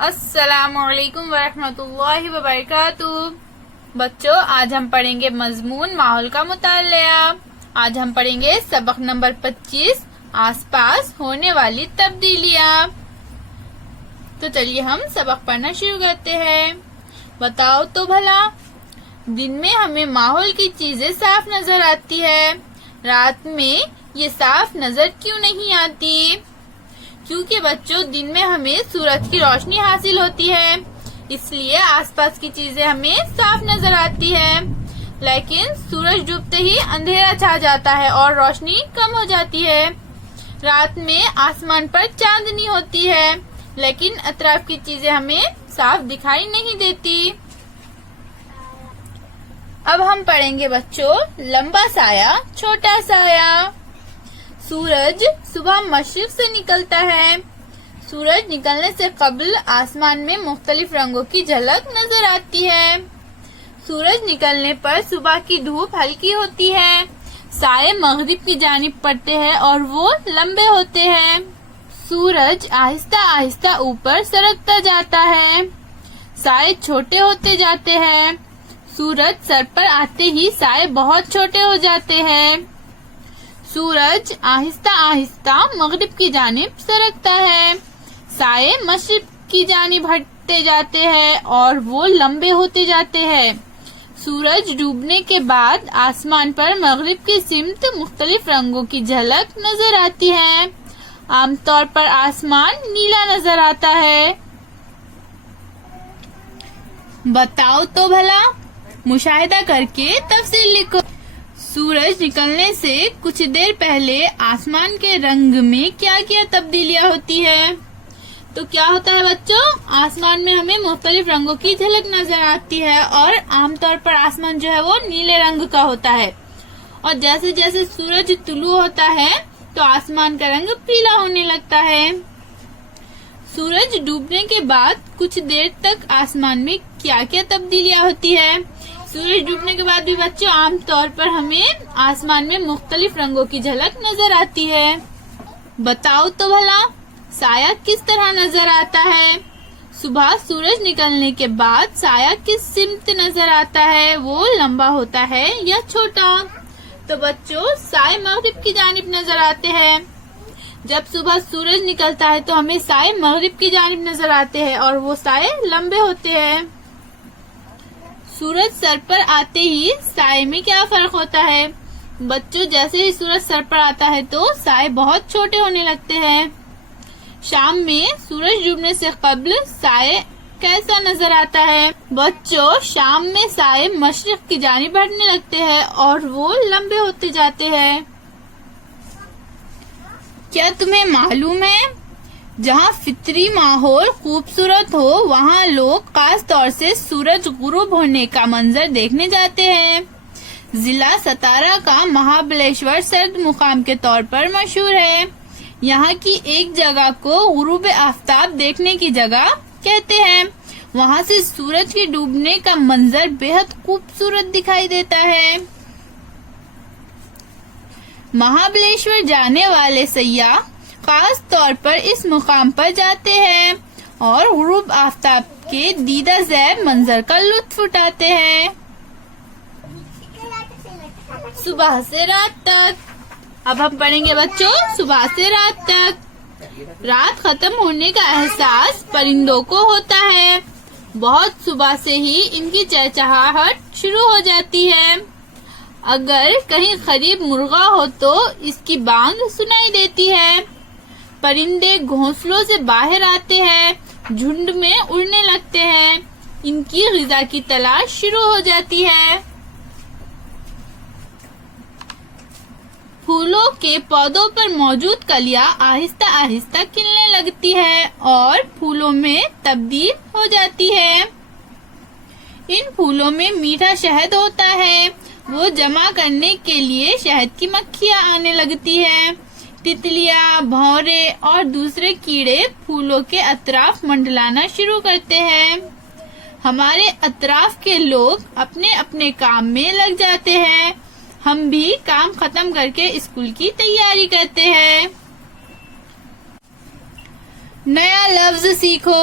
السلام علیکم ورحمۃ اللہ وبرکاتہ۔ بچوں، آج ہم پڑھیں گے مضمون ماحول کا مطالعہ۔ آج ہم پڑھیں گے سبق نمبر 25 آس پاس ہونے والی تبدیلیاں۔ تو چلیے ہم سبق پڑھنا شروع کرتے ہیں۔ بتاؤ تو بھلا، دن میں ہمیں ماحول کی چیزیں صاف نظر آتی ہے، رات میں یہ صاف نظر کیوں نہیں آتی؟ کیونکہ بچوں، دن میں ہمیں سورج کی روشنی حاصل ہوتی ہے، اس لیے آس پاس کی چیزیں ہمیں صاف نظر آتی ہے، لیکن سورج ڈوبتے ہی اندھیرا چھا جاتا ہے اور روشنی کم ہو جاتی ہے۔ رات میں آسمان پر چاندنی ہوتی ہے، لیکن اطراف کی چیزیں ہمیں صاف دکھائی نہیں دیتی۔ اب ہم پڑھیں گے بچوں لمبا سایہ چھوٹا سایہ۔ سورج صبح مشرق سے نکلتا ہے۔ سورج نکلنے سے قبل آسمان میں مختلف رنگوں کی جھلک نظر آتی ہے۔ سورج نکلنے پر صبح کی دھوپ ہلکی ہوتی ہے، سائے مغرب کی جانب پڑتے ہیں اور وہ لمبے ہوتے ہیں۔ سورج آہستہ آہستہ اوپر سرکتا جاتا ہے، سائے چھوٹے ہوتے جاتے ہیں۔ سورج سر پر آتے ہی سائے بہت چھوٹے ہو جاتے ہیں۔ سورج آہستہ آہستہ مغرب کی جانب سرکتا ہے، سائے مشرق کی جانب ہٹتے جاتے ہیں اور وہ لمبے ہوتے جاتے ہیں۔ سورج ڈوبنے کے بعد آسمان پر مغرب کی سمت مختلف رنگوں کی جھلک نظر آتی ہے۔ عام طور پر آسمان نیلا نظر آتا ہے۔ بتاؤ تو بھلا، مشاہدہ کر کے تفصیل لکھو۔ سورج نکلنے سے کچھ دیر پہلے آسمان کے رنگ میں کیا کیا تبدیلیاں ہوتی ہے؟ تو کیا ہوتا ہے بچوں، آسمان میں ہمیں مختلف رنگوں کی جھلک نظر آتی ہے اور عام طور پر آسمان جو ہے وہ نیلے رنگ کا ہوتا ہے، اور جیسے جیسے سورج طلوع ہوتا ہے تو آسمان کا رنگ پیلا ہونے لگتا ہے۔ سورج ڈوبنے کے بعد کچھ دیر تک آسمان میں کیا کیا تبدیلیاں ہوتی ہے؟ سورج ڈوبنے کے بعد بھی بچوں عام طور پر ہمیں آسمان میں مختلف رنگوں کی جھلک نظر آتی ہے۔ بتاؤ تو بھلا، سایہ کس طرح نظر آتا ہے؟ صبح سورج نکلنے کے بعد سایہ کس سمت نظر آتا ہے؟ وہ لمبا ہوتا ہے یا چھوٹا؟ تو بچوں سائے مغرب کی جانب نظر آتے ہیں۔ جب صبح سورج نکلتا ہے تو ہمیں سائے مغرب کی جانب نظر آتے ہیں اور وہ سائے لمبے ہوتے ہیں۔ سورج سر پر آتے ہی سائے میں کیا فرق ہوتا ہے؟ بچوں جیسے ہی سورج سر پر آتا ہے تو سائے بہت چھوٹے ہونے لگتے ہیں۔ شام میں سورج ڈوبنے سے قبل سائے کیسا نظر آتا ہے؟ بچوں شام میں سائے مشرق کی جانب بڑھنے لگتے ہیں اور وہ لمبے ہوتے جاتے ہیں۔ کیا تمہیں معلوم ہے، جہاں فطری ماحول خوبصورت ہو وہاں لوگ خاص طور سے سورج غروب ہونے کا منظر دیکھنے جاتے ہیں۔ ضلع ستارہ کا مہابلیشور سرد مقام کے طور پر مشہور ہے۔ یہاں کی ایک جگہ کو غروب آفتاب دیکھنے کی جگہ کہتے ہیں۔ وہاں سے سورج کے ڈوبنے کا منظر بے حد خوبصورت دکھائی دیتا ہے۔ مہابلیشور جانے والے سیاح خاص طور پر اس مقام پر جاتے ہیں اور غروب آفتاب کے دیدہ زیب منظر کا لطف اٹھاتے ہیں۔ صبح سے رات تک۔ اب ہم پڑھیں گے بچوں صبح سے رات تک۔ رات ختم ہونے کا احساس پرندوں کو ہوتا ہے، بہت صبح سے ہی ان کی چہچہاہٹ شروع ہو جاتی ہے۔ اگر کہیں قریب مرغا ہو تو اس کی بانگ سنائی دیتی ہے۔ پرندے گھونسلوں سے باہر آتے ہیں، جھنڈ میں اڑنے لگتے ہیں، ان کی غذا کی تلاش شروع ہو جاتی ہے۔ پھولوں کے پودوں پر موجود کلیاں آہستہ آہستہ کھلنے لگتی ہے اور پھولوں میں تبدیل ہو جاتی ہے۔ ان پھولوں میں میٹھا شہد ہوتا ہے، وہ جمع کرنے کے لیے شہد کی مکھیاں آنے لگتی ہیں۔ تتلیاں، بھونرے اور دوسرے کیڑے پھولوں کے اطراف منڈلانا شروع کرتے ہیں۔ ہمارے اطراف کے لوگ اپنے اپنے کام میں لگ جاتے ہیں، ہم بھی کام ختم کر کے اسکول کی تیاری کرتے ہیں۔ نیا لفظ سیکھو۔